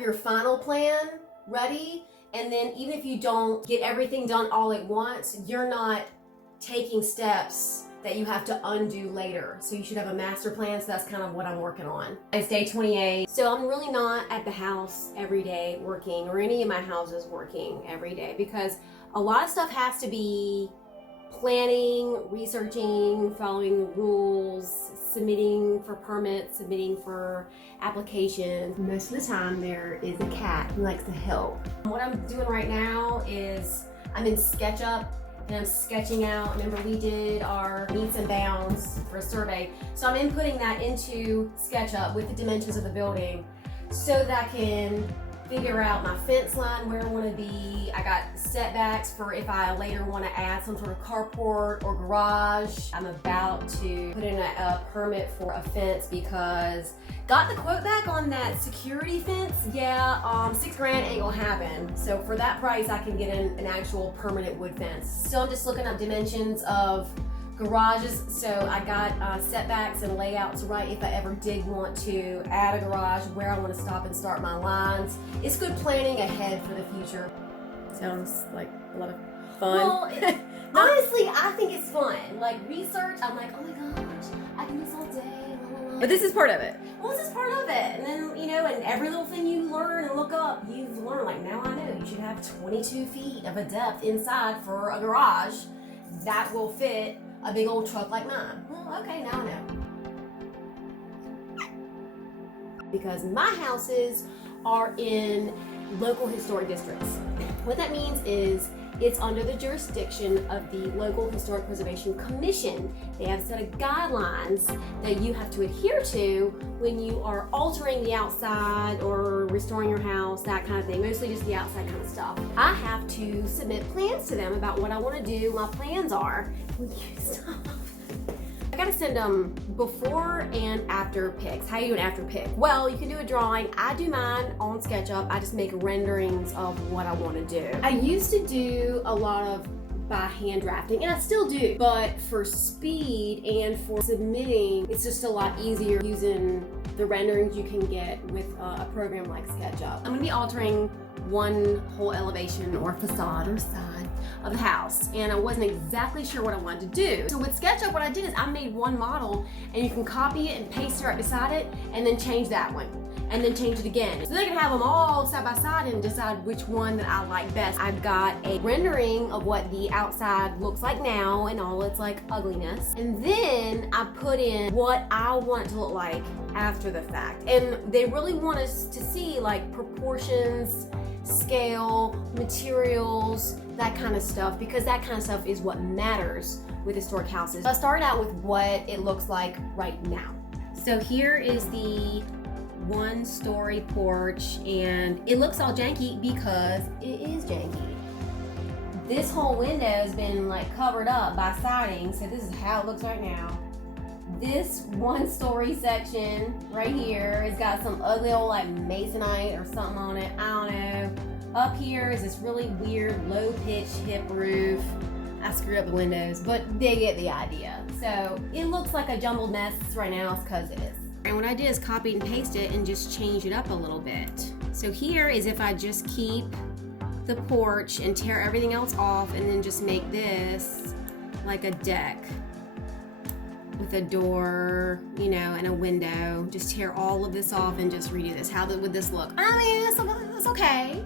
have your final plan ready, and then even if you don't get everything done all at once, you're not taking steps that you have to undo later. So you should have a master plan, so that's kind of what I'm working on. It's day 28, so I'm really not at the house every day working, or any of my houses working every day, because a lot of stuff has to be planning, researching, following rules, submitting for permits, submitting for applications. Most of the time there is a cat who likes to help. What I'm doing right now is I'm in SketchUp and I'm sketching out. Remember, we did our meets and bounds for a survey. So I'm inputting that into SketchUp with the dimensions of the building so that I can figure out my fence line, where I want to be. I got setbacks for if I later want to add some sort of carport or garage. I'm about to put in a permit for a fence because got the quote back on that security fence. Yeah, $6,000 ain't gonna happen. So for that price, I can get an actual permanent wood fence. So I'm just looking up dimensions of garages, so I got setbacks and layouts right if I ever did want to add a garage, where I want to stop and start my lines. It's good planning ahead for the future. Sounds like a lot of fun. Well, honestly, I think it's fun. Like research, I'm like, oh my gosh, I can do this all day. Blah, blah, blah. But this is part of it. Well, this is part of it. And then, you know, and every little thing you learn and look up, you've learned, like, now I know you should have 22 feet of a depth inside for a garage that will fit a big old truck like mine. Well, okay, now I know. Because my houses are in local historic districts. What that means is it's under the jurisdiction of the local Historic Preservation Commission. They have a set of guidelines that you have to adhere to when you are altering the outside or restoring your house, that kind of thing, mostly just the outside kind of stuff. I have to submit plans to them about what I want to do. My plans are, will you stop? I gotta send them before and after pics. How do you do an after pic? Well, you can do a drawing. I do mine on SketchUp. I just make renderings of what I want to do. I used to do a lot of by hand drafting, and I still do, but for speed and for submitting, it's just a lot easier using the renderings you can get with a program like SketchUp. I'm gonna be altering one whole elevation or facade or side of the house, and I wasn't exactly sure what I wanted to do. So with SketchUp, what I did is I made one model, and you can copy it and paste it right beside it, and then change that one, and then change it again. So they can have them all side by side and decide which one that I like best. I've got a rendering of what the outside looks like now and all its like ugliness, and then I put in what I want it to look like after the fact. And they really want us to see like proportions, scale, materials, that kind of stuff, because that kind of stuff is what matters with historic houses. So I started out with what it looks like right now. So here is the one-story porch, and it looks all janky because it is janky. This whole window has been like covered up by siding, so this is how it looks right now. This one-story section right here has got some ugly old like masonite or something on it. I don't know. Up here is this really weird low-pitch hip roof. I screwed up the windows, but they get the idea. So it looks like a jumbled mess right now. It's because it is. And what I did is copy and paste it and just change it up a little bit. So here is if I just keep the porch and tear everything else off and then just make this like a deck with a door, you know, and a window. Just tear all of this off and just redo this. How would this look? I mean, it's okay.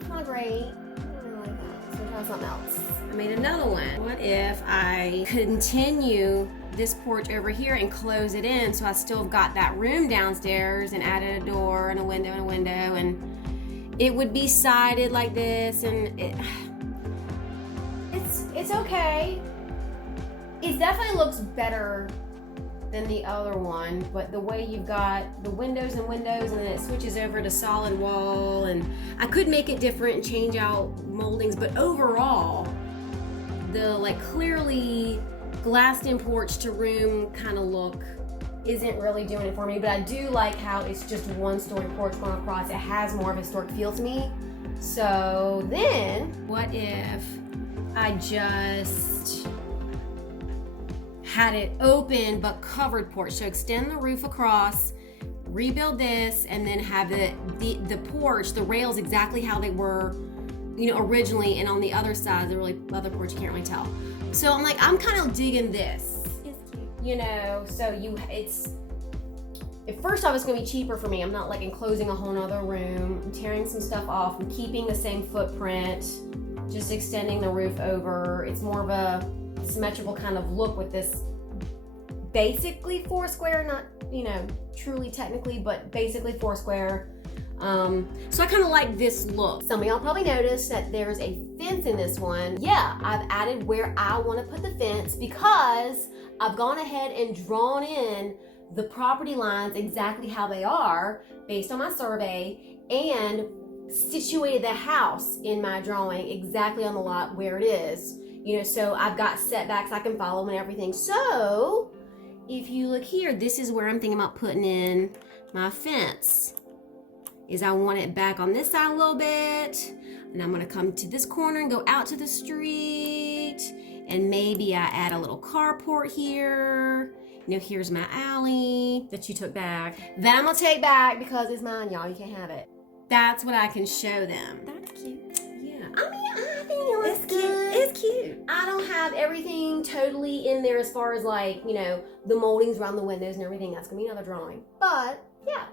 It's not great. I don't really like that. So try something else. I made another one. What if I continue this porch over here and close it in, so I still have got that room downstairs, and added a door and a window and a window, and it would be sided like this, and it's okay. It definitely looks better than the other one, but the way you've got the windows and windows, and then it switches over to solid wall, and I could make it different and change out moldings, but overall, the like clearly glassed in porch to room kind of look isn't really doing it for me, but I do like how it's just a one-story porch going across. It has more of a historic feel to me. So then, what if I just had it open but covered porch? So extend the roof across, rebuild this, and then have the porch, the rails exactly how they were, originally, and on the other side, the other porch, you can't really tell. So I'm like, I'm kind of digging this. It's cute. At first I was going to be cheaper for me. I'm not like enclosing a whole nother room. I'm tearing some stuff off. I'm keeping the same footprint, just extending the roof over. It's more of a symmetrical kind of look with this basically 4 square, not, truly technically, but basically 4 square. So I kind of like this look. Some of y'all probably noticed that there's a fence in this one. Yeah, I've added where I want to put the fence because I've gone ahead and drawn in the property lines exactly how they are based on my survey, and situated the house in my drawing exactly on the lot where it is. So I've got setbacks I can follow and everything. So if you look here, this is where I'm thinking about putting in my fence. Is I want it back on this side a little bit, and I'm gonna come to this corner and go out to the street, and maybe I add a little carport here. Here's my alley that you took back. That I'm gonna take back because it's mine, y'all. You can't have it. That's what I can show them. That's cute. Yeah. I think it looks It's good. cute. It's cute. I don't have everything totally in there as far as the moldings around the windows and everything. That's gonna be another drawing. But yeah,